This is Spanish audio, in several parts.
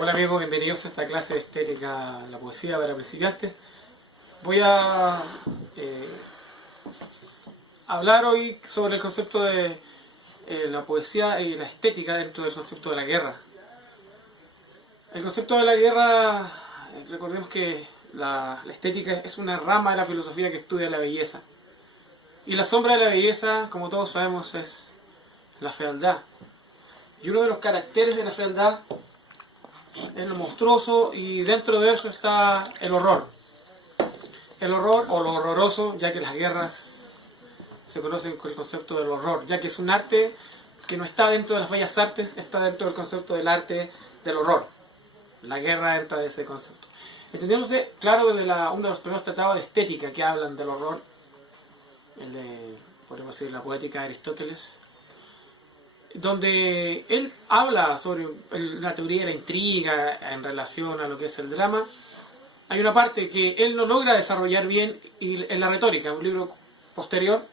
Hola amigos, bienvenidos a esta clase de estética, la poesía para principiantes. Voy a hablar hoy sobre el concepto de la poesía y la estética dentro del concepto de la guerra. El concepto de la guerra, recordemos que la estética es una rama de la filosofía que estudia la belleza. Y la sombra de la belleza, como todos sabemos, es la fealdad. Y uno de los caracteres de la fealdad es lo monstruoso, y dentro de eso está el horror. El horror o lo horroroso, ya que las guerras se conocen con el concepto del horror, ya que es un arte que no está dentro de las bellas artes, está dentro del concepto del arte del horror. La guerra entra de ese concepto. Entendiéndose, claro, desde uno de los primeros tratados de estética que hablan del horror, el de, podemos decir, la poética de Aristóteles, donde él habla sobre la teoría de la intriga en relación a lo que es el drama. Hay una parte que él no logra desarrollar bien en la retórica, un libro posterior,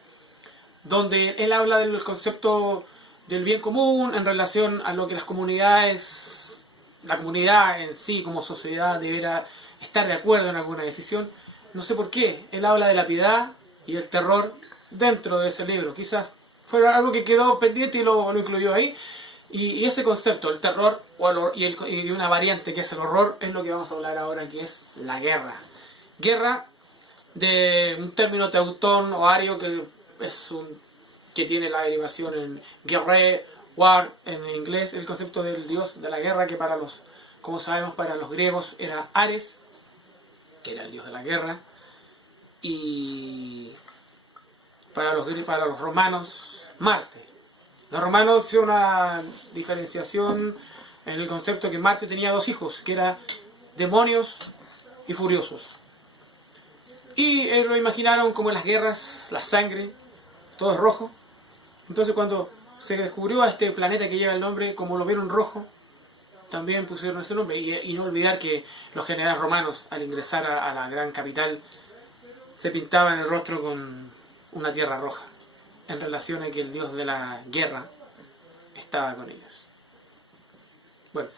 donde él habla del concepto del bien común en relación a lo que las comunidades, la comunidad en sí como sociedad deberá estar de acuerdo en alguna decisión. No sé por qué, él habla de la piedad y el terror dentro de ese libro. Quizás fue algo que quedó pendiente y lo incluyó ahí. Y ese concepto, el terror y una variante que es el horror, es lo que vamos a hablar ahora, que es la guerra. Guerra, de un término teutón o ario que tiene la derivación en guerre, war en inglés, el concepto del dios de la guerra, que como sabemos, para los griegos era Ares, que era el dios de la guerra, y para los romanos, Marte. Los romanos hicieron una diferenciación en el concepto que Marte tenía dos hijos, que eran demonios y furiosos. Y lo imaginaron como en las guerras, la sangre, todo es rojo. Entonces cuando se descubrió a este planeta que lleva el nombre, como lo vieron rojo, también pusieron ese nombre. Y no olvidar que los generales romanos, al ingresar a la gran capital, se pintaban el rostro con una tierra roja, en relación a que el dios de la guerra estaba con ellos. Bueno,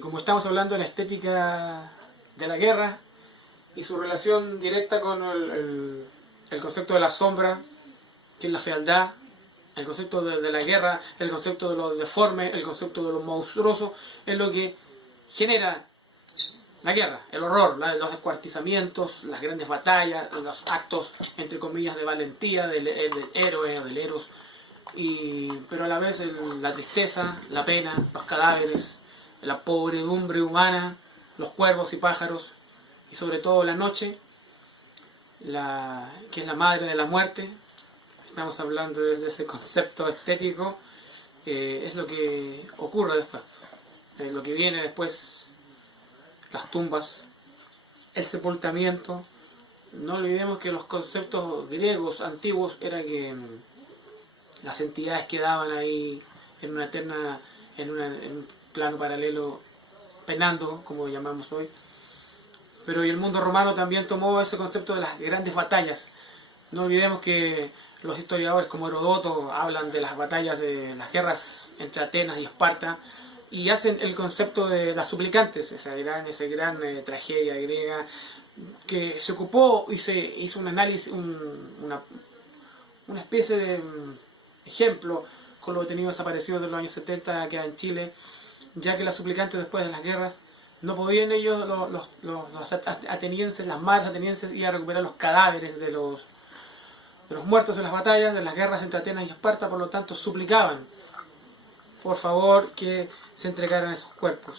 como estamos hablando de la estética de la guerra y su relación directa con el concepto de la sombra, que es la fealdad, el concepto de la guerra, el concepto de lo deforme, el concepto de lo monstruoso, es lo que genera la guerra, el horror, los descuartizamientos, las grandes batallas, los actos, entre comillas, de valentía del héroe o del eros, pero a la vez la tristeza, la pena, los cadáveres, la pobredumbre humana, los cuervos y pájaros, y sobre todo la noche, que es la madre de la muerte. Estamos hablando desde ese concepto estético, es lo que ocurre después, lo que viene después. Las tumbas, el sepultamiento. No olvidemos que los conceptos griegos antiguos eran que las entidades quedaban ahí en una eterna, en un plano paralelo, penando, como llamamos hoy. Pero y el mundo romano también tomó ese concepto de las grandes batallas. No olvidemos que los historiadores como Herodoto hablan de las batallas, de las guerras entre Atenas y Esparta, y hacen el concepto de las suplicantes, esa gran tragedia griega, que se ocupó y se hizo un análisis, una especie de ejemplo con los detenidos desaparecidos de los años 70 que en Chile, ya que las suplicantes después de las guerras no podían ellos, los atenienses, las madres atenienses, ir a recuperar los cadáveres de los muertos en las batallas, de las guerras entre Atenas y Esparta, por lo tanto suplicaban por favor que se entregaran esos cuerpos.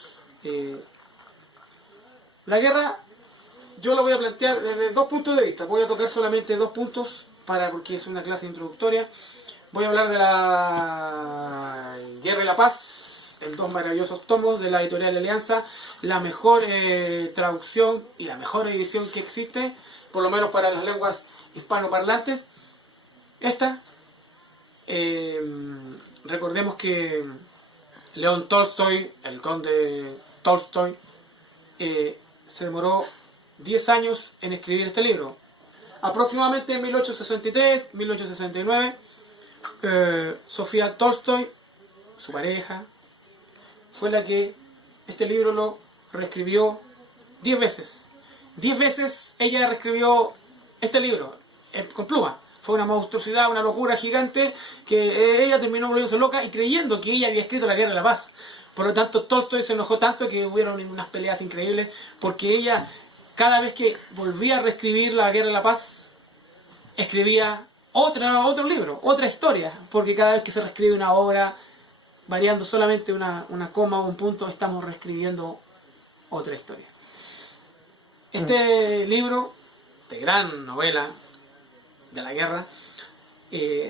La guerra yo lo voy a plantear desde dos puntos de vista. Voy a tocar solamente dos puntos porque es una clase introductoria. Voy a hablar de la Guerra y la Paz, en dos maravillosos tomos de la editorial Alianza, la mejor traducción y la mejor edición que existe, por lo menos para las lenguas hispanoparlantes. Recordemos que León Tolstoy, el conde Tolstoy, se demoró 10 años en escribir este libro. Aproximadamente en 1863, 1869, Sofía Tolstoy, su pareja, fue la que este libro lo reescribió 10 veces. 10 veces ella reescribió este libro con pluma. Fue una monstruosidad, una locura gigante, que ella terminó volviéndose loca y creyendo que ella había escrito La Guerra de la Paz. Por lo tanto, Tolstoy se enojó tanto que hubieron unas peleas increíbles, porque ella, cada vez que volvía a reescribir La Guerra de la Paz, escribía otro libro, otra historia, porque cada vez que se reescribe una obra, variando solamente una coma o un punto, estamos reescribiendo otra historia. Este libro, de gran novela de la guerra,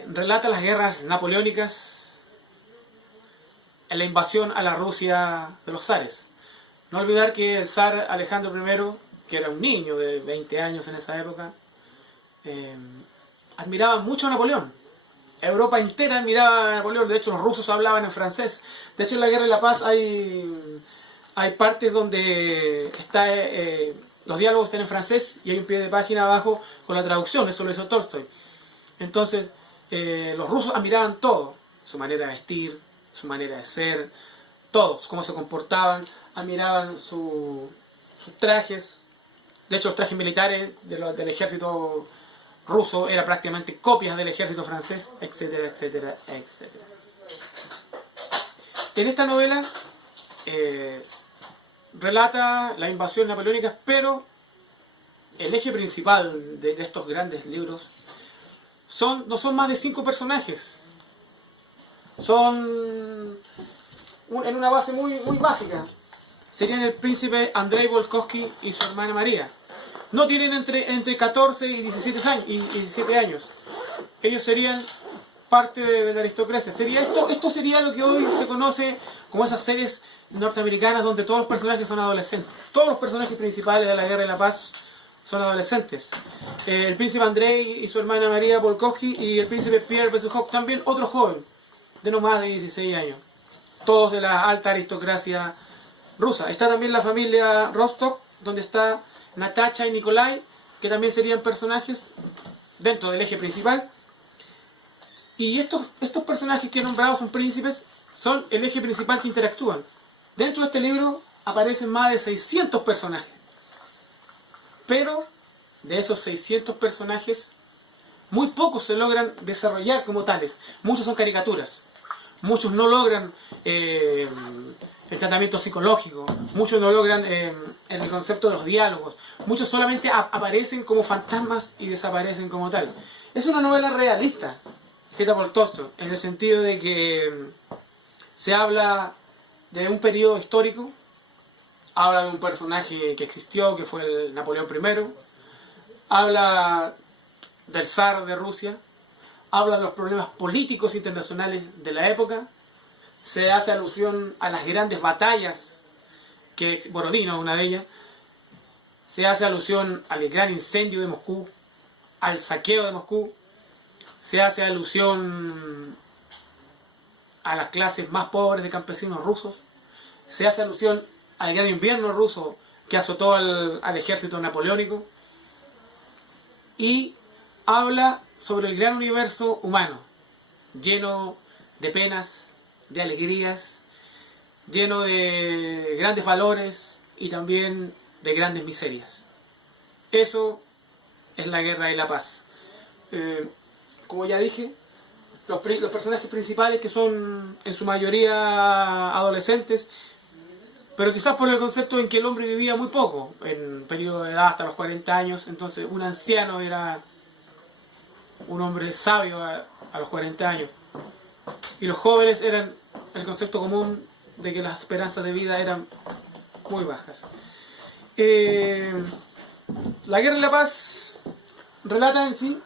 relata las guerras napoleónicas en la invasión a la Rusia de los zares. No olvidar que el zar Alejandro I, que era un niño de 20 años en esa época, admiraba mucho a Napoleón. Europa entera admiraba a Napoleón. De hecho, los rusos hablaban en francés. De hecho, en la Guerra de la Paz hay partes donde los diálogos están en francés y hay un pie de página abajo con la traducción. Eso lo hizo Tolstoy. Entonces, los rusos admiraban todo. Su manera de vestir, su manera de ser, todos, cómo se comportaban. Admiraban sus trajes. De hecho, los trajes militares del ejército ruso eran prácticamente copias del ejército francés, etcétera, etcétera, etcétera. En esta novela relata la invasión napoleónica, pero el eje principal de estos grandes libros no son más de 5 personajes. Son en una base muy básica. Serían el príncipe Andrei Volkovsky y su hermana María. No tienen entre 14 y 17 años. Ellos serían parte de la aristocracia. Esto sería lo que hoy se conoce como esas series norteamericanas donde todos los personajes son adolescentes. Todos los personajes principales de la Guerra de la Paz son adolescentes. El príncipe Andrei y su hermana María Volkovsky y el príncipe Pierre Besukhov, también otro joven de no más de 16 años. Todos de la alta aristocracia rusa. Está también la familia Rostov, donde está Natasha y Nikolai, que también serían personajes dentro del eje principal. Y estos personajes que he nombrado son príncipes, son el eje principal que interactúan. Dentro de este libro aparecen más de 600 personajes. Pero de esos 600 personajes, muy pocos se logran desarrollar como tales. Muchos son caricaturas. Muchos no logran el tratamiento psicológico. Muchos no logran el concepto de los diálogos. Muchos solamente aparecen como fantasmas y desaparecen como tal. Es una novela realista, escrita por Tolstoy, en el sentido de que se habla de un periodo histórico, habla de un personaje que existió, que fue el Napoleón I, habla del zar de Rusia, habla de los problemas políticos internacionales de la época, se hace alusión a las grandes batallas, Borodino, una de ellas, se hace alusión al gran incendio de Moscú, al saqueo de Moscú, se hace alusión a las clases más pobres de campesinos rusos, se hace alusión al gran invierno ruso que azotó al ejército napoleónico, y habla sobre el gran universo humano, lleno de penas, de alegrías, lleno de grandes valores y también de grandes miserias. Eso es la Guerra y la Paz. Como ya dije, los personajes principales, que son en su mayoría adolescentes, pero quizás por el concepto en que el hombre vivía muy poco, en un periodo de edad hasta los 40 años, entonces un anciano era un hombre sabio a los 40 años. Y los jóvenes eran el concepto común de que las esperanzas de vida eran muy bajas. La Guerra y la Paz relata en sí,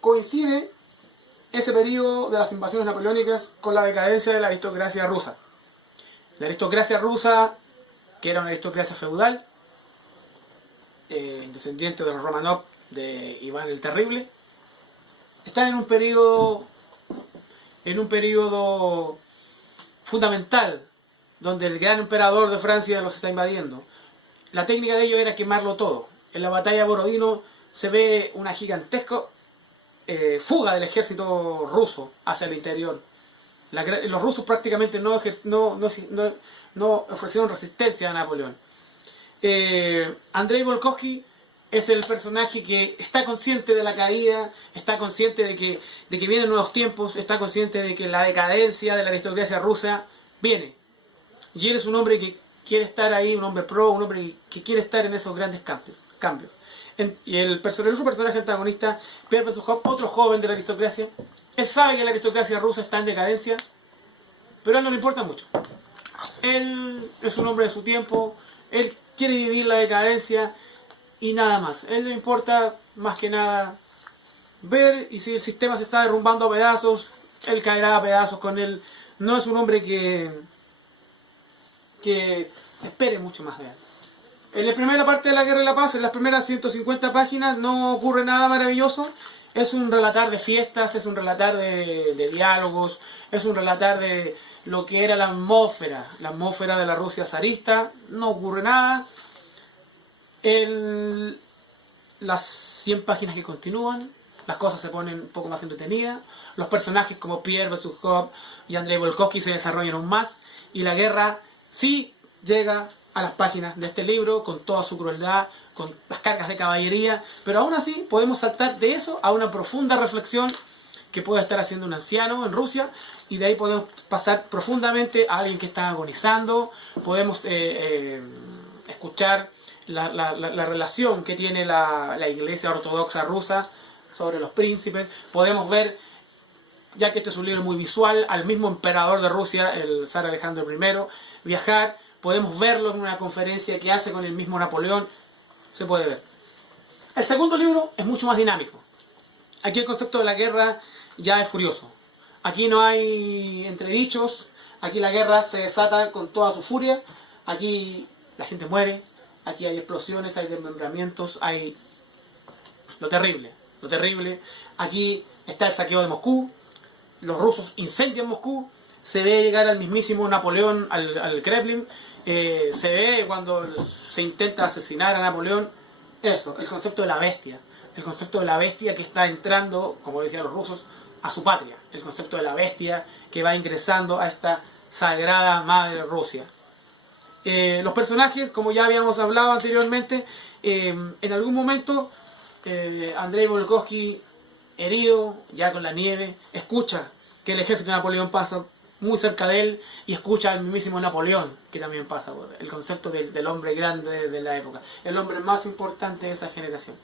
coincide ese periodo de las invasiones napoleónicas con la decadencia de la aristocracia rusa. La aristocracia rusa, que era una aristocracia feudal, descendiente de los Romanov, de Iván el Terrible, están en un periodo fundamental, donde el gran emperador de Francia los está invadiendo. La técnica de ellos era quemarlo todo. En la batalla de Borodino se ve una gigantesca fuga del ejército ruso hacia el interior. Los rusos prácticamente no ofrecieron resistencia a Napoleón. Andrei Volkovsky es el personaje que está consciente de la caída, está consciente de que vienen nuevos tiempos, está consciente de que la decadencia de la aristocracia rusa viene. Y él es un hombre que quiere estar ahí, un hombre pro, un hombre que quiere estar en esos grandes cambios. Y el otro personaje antagonista, Pierre Besukhov, otro joven de la aristocracia, él sabe que la aristocracia rusa está en decadencia, pero a él no le importa mucho. Él es un hombre de su tiempo, él quiere vivir la decadencia y nada más. A él le importa más que nada ver, y si el sistema se está derrumbando a pedazos, él caerá a pedazos con él. No es un hombre que espere mucho más de él. En la primera parte de la Guerra y la Paz, en las primeras 150 páginas, no ocurre nada maravilloso. Es un relatar de fiestas, es un relatar de diálogos, es un relatar de lo que era la atmósfera de la Rusia zarista. No ocurre nada. Las 100 páginas que continúan, las cosas se ponen un poco más entretenidas. Los personajes como Pierre Besukhov y Andrei Volkovsky se desarrollan aún más. Y la guerra sí llega a las páginas de este libro con toda su crueldad, con las cargas de caballería, pero aún así podemos saltar de eso a una profunda reflexión que puede estar haciendo un anciano en Rusia, y de ahí podemos pasar profundamente a alguien que está agonizando. Podemos escuchar la relación que tiene la Iglesia Ortodoxa rusa sobre los príncipes. Podemos ver, ya que este es un libro muy visual, al mismo emperador de Rusia, el zar Alejandro I, viajar. Podemos verlo en una conferencia que hace con el mismo Napoleón. Se puede ver. El segundo libro es mucho más dinámico. Aquí el concepto de la guerra ya es furioso. Aquí no hay entredichos. Aquí la guerra se desata con toda su furia. Aquí la gente muere. Aquí hay explosiones, hay desmembramientos, hay lo terrible. Lo terrible. Aquí está el saqueo de Moscú. Los rusos incendian Moscú. Se ve llegar al mismísimo Napoleón al Kremlin. Se ve cuando se intenta asesinar a Napoleón. Eso, el concepto de la bestia. El concepto de la bestia que está entrando, como decían los rusos, a su patria. El concepto de la bestia que va ingresando a esta sagrada madre Rusia. Los personajes, como ya habíamos hablado anteriormente, en algún momento Andrei Volkovsky, herido ya con la nieve, escucha que el ejército de Napoleón pasa muy cerca de él, y escucha al mismísimo Napoleón, que también pasa por el concepto del hombre grande de la época, el hombre más importante de esa generación.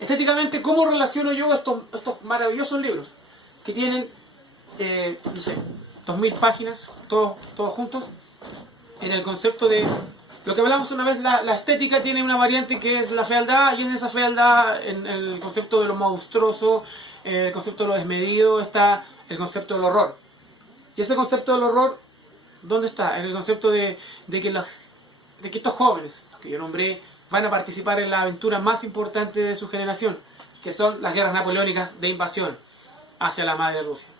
Estéticamente, ¿cómo relaciono yo estos maravillosos libros que tienen, no sé, 2000 páginas, todos juntos, en el concepto de lo que hablamos una vez? La estética tiene una variante que es la fealdad, y en esa fealdad, en el concepto de lo monstruoso, el concepto de lo desmedido, está el concepto del horror. Y ese concepto del horror, ¿dónde está? En el concepto de que estos jóvenes, los que yo nombré, van a participar en la aventura más importante de su generación, que son las guerras napoleónicas de invasión hacia la madre Rusia.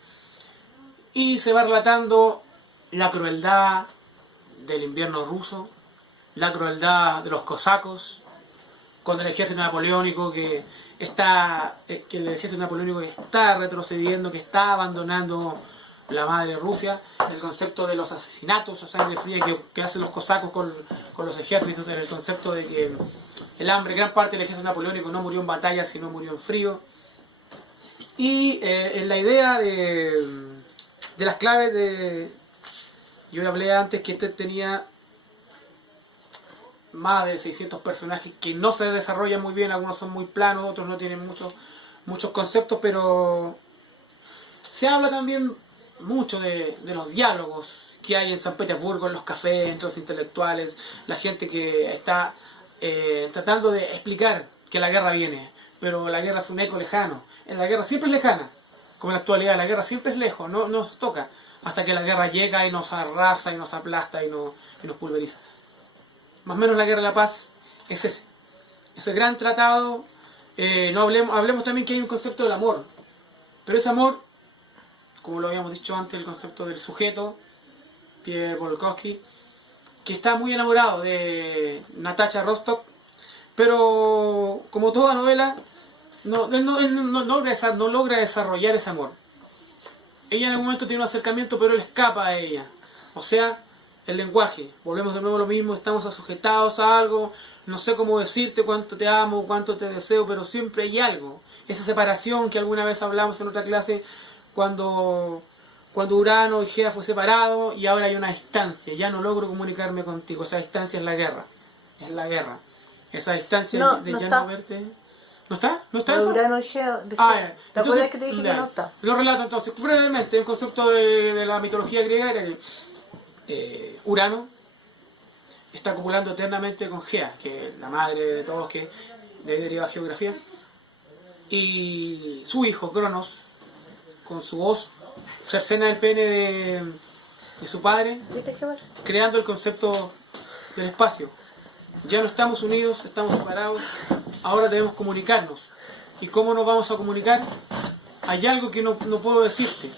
Y se va relatando la crueldad del invierno ruso, la crueldad de los cosacos con el ejército napoleónico que el ejército napoleónico está retrocediendo, que está abandonando la madre Rusia. El concepto de los asesinatos a sangre fría que hacen los cosacos con los ejércitos, en el concepto de que el hambre, gran parte del ejército napoleónico no murió en batalla, sino murió en frío. Y en la idea de las claves yo hablé antes que este tenía más de 600 personajes que no se desarrollan muy bien, algunos son muy planos, otros no tienen muchos conceptos, pero se habla también mucho de los diálogos que hay en San Petersburgo, en los cafés, entre los intelectuales, la gente que está tratando de explicar que la guerra viene, pero la guerra es un eco lejano. La guerra siempre es lejana, como en la actualidad, la guerra siempre es lejos, no nos toca, hasta que la guerra llega y nos arrasa y nos aplasta y nos pulveriza. Más o menos la guerra de la paz es ese gran tratado. Hablemos también que hay un concepto del amor, pero ese amor, como lo habíamos dicho antes, el concepto del sujeto, Pierre Volkovsky, que está muy enamorado de Natasha Rostov, pero como toda novela, él no logra desarrollar ese amor. ella en algún momento tiene un acercamiento, pero él escapa a ella. O sea, el lenguaje. Volvemos de nuevo a lo mismo, estamos sujetados a algo, no sé cómo decirte cuánto te amo, cuánto te deseo, pero siempre hay algo. Esa separación que alguna vez hablamos en otra clase, cuando Urano y Gea fue separado y ahora hay una distancia, ya no logro comunicarme contigo. Esa distancia es la guerra. Es la guerra. Esa distancia de ya no verte. ¿No está? ¿No está eso? Urano y Gea. ¿Te acuerdas que te dije que no está? Lo relato entonces brevemente. El concepto de la mitología griega era que Urano está copulando eternamente con Gea, que es la madre de todos, que de ahí deriva geografía. Y su hijo, Cronos, con su voz, cercena el pene de su padre, creando el concepto del espacio. Ya no estamos unidos, estamos separados, ahora debemos comunicarnos. ¿Y cómo nos vamos a comunicar? Hay algo que no puedo decirte.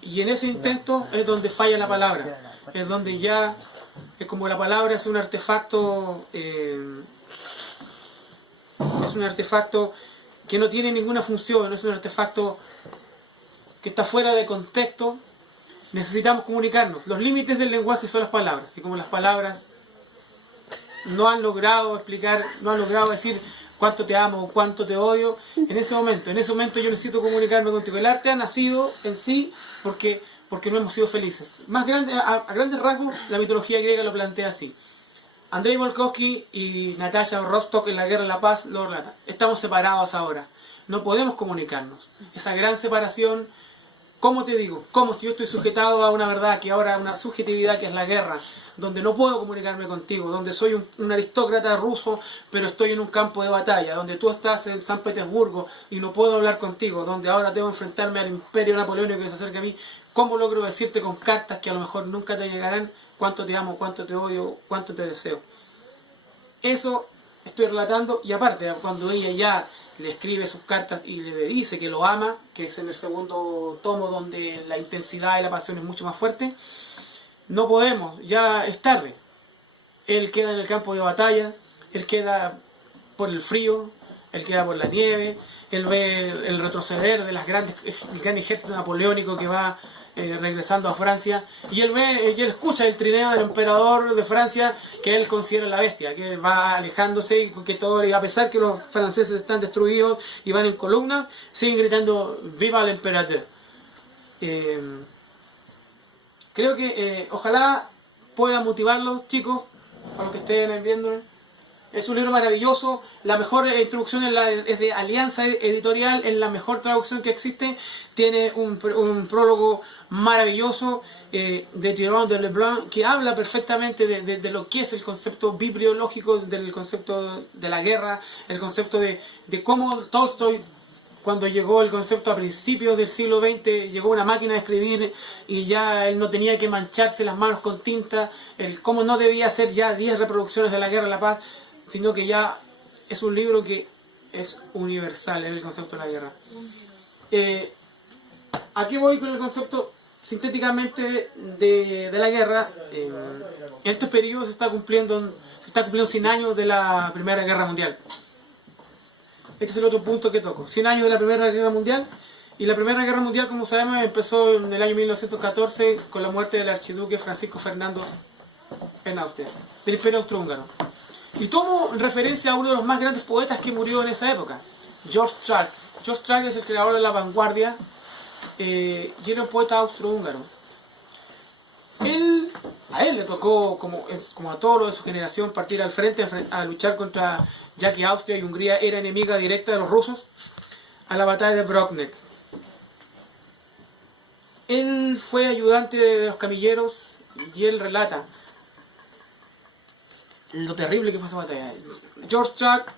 Y en ese intento es donde falla la palabra. Es donde ya, es como la palabra es un artefacto que no tiene ninguna función, es un artefacto que está fuera de contexto. Necesitamos comunicarnos. Los límites del lenguaje son las palabras. Y como las palabras no han logrado explicar, no han logrado decir cuánto te amo o cuánto te odio, en ese momento yo necesito comunicarme contigo. El arte ha nacido en sí porque no hemos sido felices. A grandes rasgos, la mitología griega lo plantea así. Andrei Volkovsky y Natasha Rostock en La Guerra y la Paz lo relatan. Estamos separados ahora. No podemos comunicarnos. Esa gran separación, ¿cómo te digo? Como si yo estoy sujetado a una verdad, que ahora una subjetividad que es la guerra, donde no puedo comunicarme contigo, donde soy un aristócrata ruso, pero estoy en un campo de batalla, donde tú estás en San Petersburgo y no puedo hablar contigo, donde ahora debo enfrentarme al imperio napoleónico que se acerca a mí. ¿Cómo logro decirte con cartas que a lo mejor nunca te llegarán cuánto te amo, cuánto te odio, cuánto te deseo? Eso estoy relatando, y aparte, cuando ella ya le escribe sus cartas y le dice que lo ama, que es en el segundo tomo donde la intensidad y la pasión es mucho más fuerte, no podemos, ya es tarde. Él queda en el campo de batalla, él queda por el frío, él queda por la nieve, él ve el retroceder de el gran ejército napoleónico que va regresando a Francia, y él escucha el trineo del emperador de Francia, que él considera la bestia, que va alejándose, y que todo, a pesar que los franceses están destruidos y van en columnas, siguen gritando ¡Viva el emperador! Creo que ojalá pueda motivarlos, chicos, a los que estén viendo. Es un libro maravilloso. La mejor introducción es de Alianza Editorial, es la mejor traducción que existe. Tiene un prólogo maravilloso de Thierry de Leblanc, que habla perfectamente de lo que es el concepto bibliológico, del concepto de la guerra, el concepto de cómo Tolstoy, cuando llegó el concepto a principios del siglo XX, llegó una máquina de escribir y ya él no tenía que mancharse las manos con tinta, cómo no debía hacer ya 10 reproducciones de La Guerra y la Paz, sino que ya es un libro que es universal en el concepto de la guerra. Aquí voy con el concepto sintéticamente de la guerra. En este periodo se está cumpliendo 100 años de la Primera Guerra Mundial. Este es el otro punto que toco. 100 años de la Primera Guerra Mundial. Y la Primera Guerra Mundial, como sabemos, empezó en el año 1914 con la muerte del archiduque Francisco Fernando en Austria, del Imperio Austrohúngaro. Y tomo referencia a uno de los más grandes poetas que murió en esa época, George Trakl. George Trakl es el creador de La Vanguardia y era un poeta austrohúngaro. A él le tocó, como a todos los de su generación, partir al frente a luchar contra, ya que Austria y Hungría era enemiga directa de los rusos, a la batalla de Broknek. Él fue ayudante de los camilleros y él relata lo terrible que fue esa batalla. George Trakl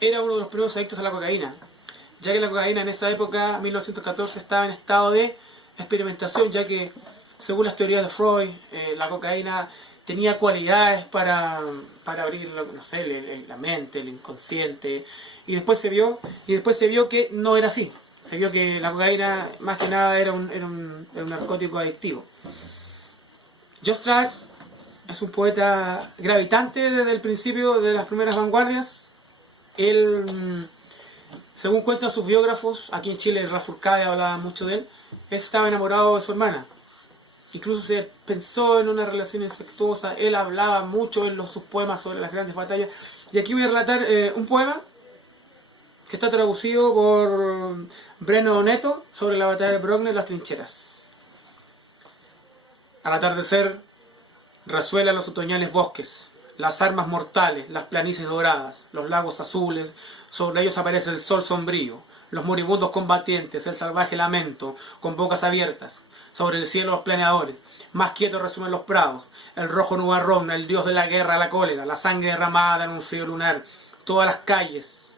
era uno de los primeros adictos a la cocaína, ya que la cocaína en esa época, 1914, estaba en estado de experimentación, ya que según las teorías de Freud, la cocaína tenía cualidades para abrir, no sé, la mente, el inconsciente, y después se vio que no era así. Se vio que la cocaína más que nada era un narcótico adictivo. George Trakl es un poeta gravitante desde el principio de las primeras vanguardias. Él, según cuentan sus biógrafos, aquí en Chile Rafurcade hablaba mucho de él, Él estaba enamorado de su hermana. Incluso se pensó en una relación incestuosa. Él hablaba mucho en sus poemas sobre las grandes batallas. Y aquí voy a relatar un poema que está traducido por Breno Neto sobre la batalla de Brogne en las trincheras. Al atardecer resuelan los otoñales bosques, las armas mortales, las planicies doradas, los lagos azules, sobre ellos aparece el sol sombrío, los moribundos combatientes, el salvaje lamento, con bocas abiertas, sobre el cielo los planeadores, más quietos resumen los prados, el rojo nubarrón, el dios de la guerra, la cólera, la sangre derramada en un frío lunar, todas las calles.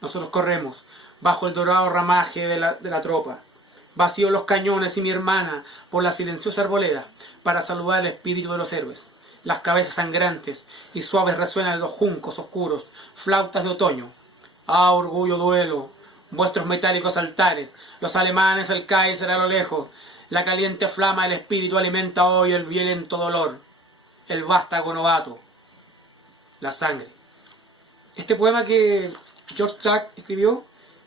Nosotros corremos, bajo el dorado ramaje de la tropa, vacío los cañones y mi hermana, por la silenciosa arboleda, para saludar el espíritu de los héroes. Las cabezas sangrantes y suaves resuenan los juncos oscuros, flautas de otoño. Ah, orgullo, duelo, vuestros metálicos altares, los alemanes, el Kaiser a lo lejos, la caliente flama del espíritu alimenta hoy el violento dolor, el vástago novato, la sangre. Este poema que George Track escribió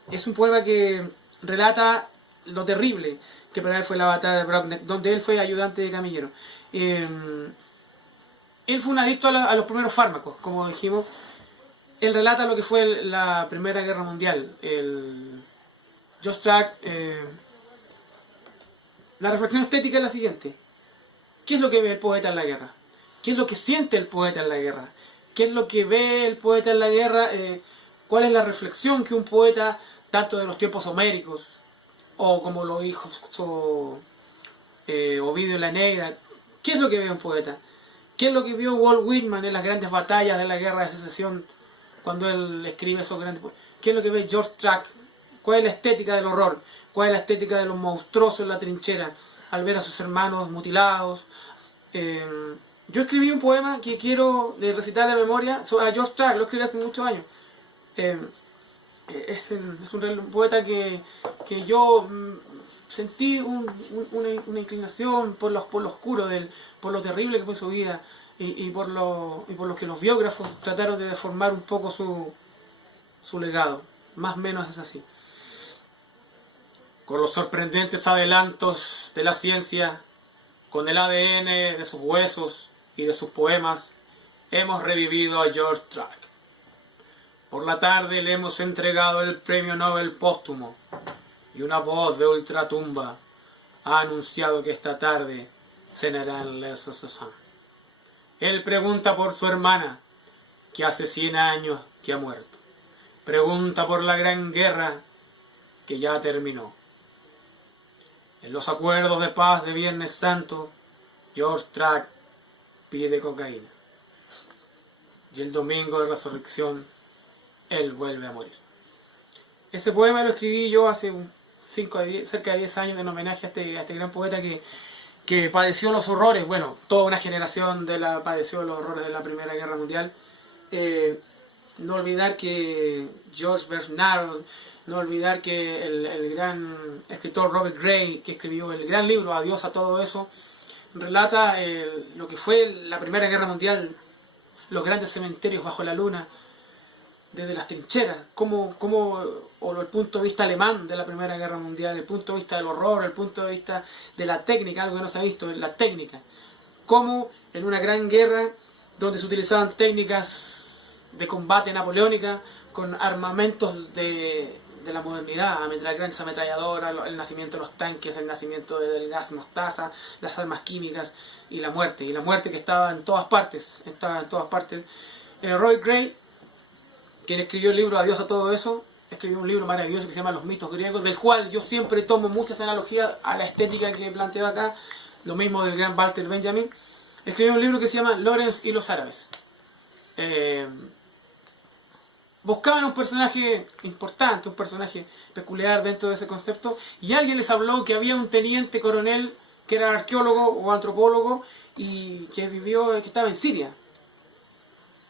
es un poema que relata lo terrible que para él fue la batalla de Brockneck, donde él fue ayudante de camillero. Él fue un adicto a los primeros fármacos, como dijimos. Él relata lo que fue la Primera Guerra Mundial. George Track, la reflexión estética es la siguiente. ¿Qué es lo que ve el poeta en la guerra? ¿Qué es lo que siente el poeta en la guerra? ¿Qué es lo que ve el poeta en la guerra? ¿Cuál es la reflexión que un poeta, tanto de los tiempos homéricos, o como lo dijo Ovidio en la Eneida, qué es lo que ve un poeta? ¿Qué es lo que vio Walt Whitman en las grandes batallas de la Guerra de Secesión, cuando él escribe esos grandes poemas? ¿Qué es lo que ve George Track? ¿Cuál es la estética del horror? ¿Cuál es la estética de los monstruosos en la trinchera al ver a sus hermanos mutilados? Yo escribí un poema que quiero recitar de memoria a George Track, lo escribí hace muchos años. Es un poeta que yo sentí una inclinación por lo oscuro, por lo terrible que fue su vida y por lo que los biógrafos trataron de deformar un poco su legado. Más o menos es así. Con los sorprendentes adelantos de la ciencia, con el ADN de sus huesos y de sus poemas, hemos revivido a George Track. Por la tarde le hemos entregado el premio Nobel póstumo y una voz de ultratumba ha anunciado que esta tarde cenará en Les Soissons. Él pregunta por su hermana, que hace 100 años que ha muerto. Pregunta por la gran guerra que ya terminó. En los acuerdos de paz de Viernes Santo, George Track pide cocaína. Y el domingo de resurrección, él vuelve a morir. Ese poema lo escribí yo hace cerca de 10 años en homenaje a este gran poeta que padeció los horrores. Bueno, toda una generación padeció los horrores de la Primera Guerra Mundial. No olvidar que George Bernard, no olvidar que el gran escritor Robert Gray, que escribió el gran libro Adiós a todo eso, relata lo que fue la Primera Guerra Mundial, los grandes cementerios bajo la luna, desde las trincheras, o el punto de vista alemán de la Primera Guerra Mundial, el punto de vista del horror, el punto de vista de la técnica, algo que no se ha visto, la técnica. Cómo en una gran guerra, donde se utilizaban técnicas de combate napoleónica, con armamentos de la modernidad, grandes ametralladoras, el nacimiento de los tanques, el nacimiento del gas mostaza, las armas químicas y la muerte que estaba en todas partes. Robert Gray, quien escribió el libro Adiós a todo eso, escribió un libro maravilloso que se llama Los mitos griegos, del cual yo siempre tomo muchas analogías a la estética que planteo acá, lo mismo del gran Walter Benjamin. Escribió un libro que se llama Lawrence y los árabes. Buscaban un personaje importante, un personaje peculiar dentro de ese concepto, y alguien les habló que había un teniente coronel que era arqueólogo o antropólogo y que estaba en Siria.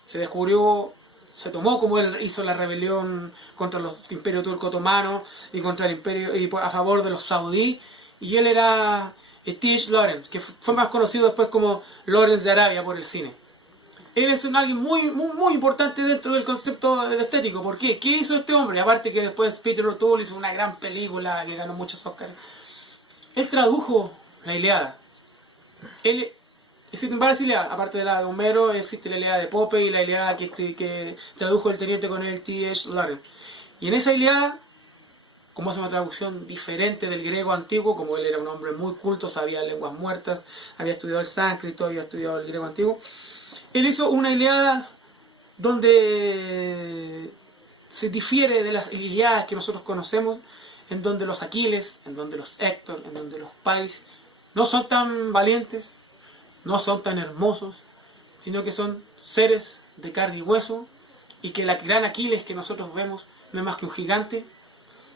Se tomó como él hizo la rebelión contra el imperio turco otomano y contra el imperio a favor de los saudíes, y él era Tish Lawrence, que fue más conocido después como Lawrence de Arabia por el cine. Él es alguien muy importante dentro del concepto estético. ¿Por qué? ¿Qué hizo este hombre? Aparte que después Peter O'Toole hizo una gran película que ganó muchos Oscars. Él tradujo la Ilíada. Existen varias Ilíadas, aparte de la de Homero, existe la Ilíada de Pope y la Ilíada que tradujo el teniente coronel T.H. Lawrence. Y en esa Ilíada, como es una traducción diferente del griego antiguo, como él era un hombre muy culto, sabía lenguas muertas, había estudiado el sánscrito, había estudiado el griego antiguo, él hizo una Ilíada donde se difiere de las Ilíadas que nosotros conocemos, en donde los Aquiles, en donde los Héctor, en donde los Paris no son tan valientes, no son tan hermosos, sino que son seres de carne y hueso, y que la gran Aquiles que nosotros vemos no es más que un gigante,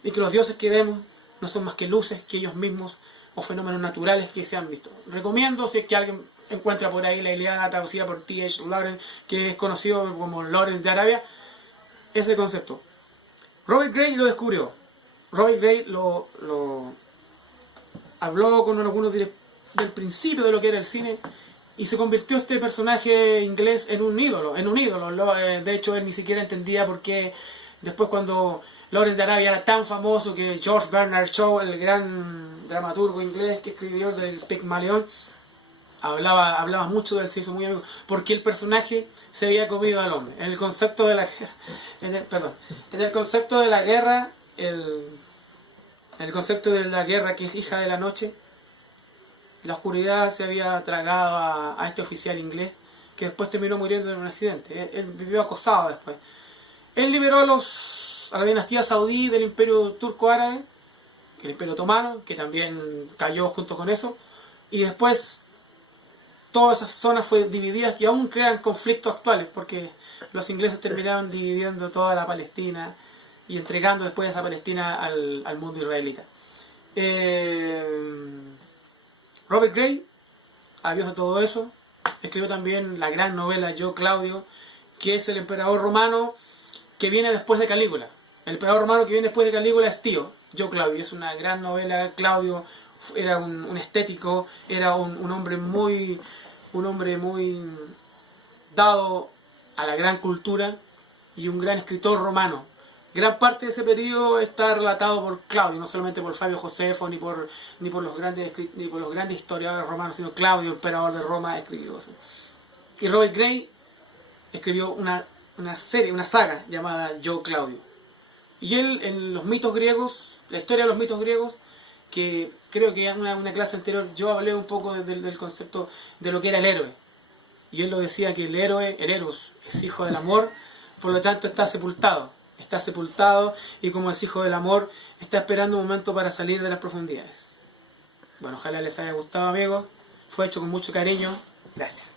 y que los dioses que vemos no son más que luces que ellos mismos o fenómenos naturales que se han visto. Recomiendo, si es que alguien encuentra por ahí la Ilíada traducida por T.H. Lawrence, que es conocido como Lawrence de Arabia, ese concepto. Robert Gray lo descubrió. Robert Gray lo habló con algunos del principio de lo que era el cine y se convirtió este personaje inglés en un ídolo. De hecho, él ni siquiera entendía por qué después, cuando Lawrence de Arabia era tan famoso, que George Bernard Shaw, el gran dramaturgo inglés que escribió del Pigmalión, hablaba mucho de él, se hizo muy amigo, porque el personaje se había comido al hombre. En el concepto de la guerra, el concepto de la guerra, el concepto de la guerra que es hija de la noche, la oscuridad se había tragado a este oficial inglés, que después terminó muriendo en un accidente. Él vivió acosado después. Él liberó a la dinastía saudí del imperio turco-árabe, el imperio otomano, que también cayó junto con eso, y después todas esas zonas fueron divididas, que aún crean conflictos actuales, porque los ingleses terminaron dividiendo toda la Palestina y entregando después esa Palestina al mundo israelita. Robert Gray, adiós a todo eso, escribió también la gran novela Yo Claudio, que es el emperador romano que viene después de Calígula. El emperador romano que viene después de Calígula es Tío. Yo Claudio, es una gran novela. Claudio era un estético, era un hombre muy dado a la gran cultura y un gran escritor romano. Gran parte de ese periodo está relatado por Claudio, no solamente por Flavio Josefo ni por los grandes historiadores romanos, sino Claudio, emperador de Roma, escribió eso. Y Robert Gray escribió una saga llamada Yo Claudio. Y él, en los mitos griegos, la historia de los mitos griegos, que creo que en una clase anterior yo hablé un poco del concepto de lo que era el héroe. Y él lo decía, que el héroe, el Eros, es hijo del amor, por lo tanto está sepultado, y como es hijo del amor, está esperando un momento para salir de las profundidades. Bueno, ojalá les haya gustado, amigos. Fue hecho con mucho cariño. Gracias.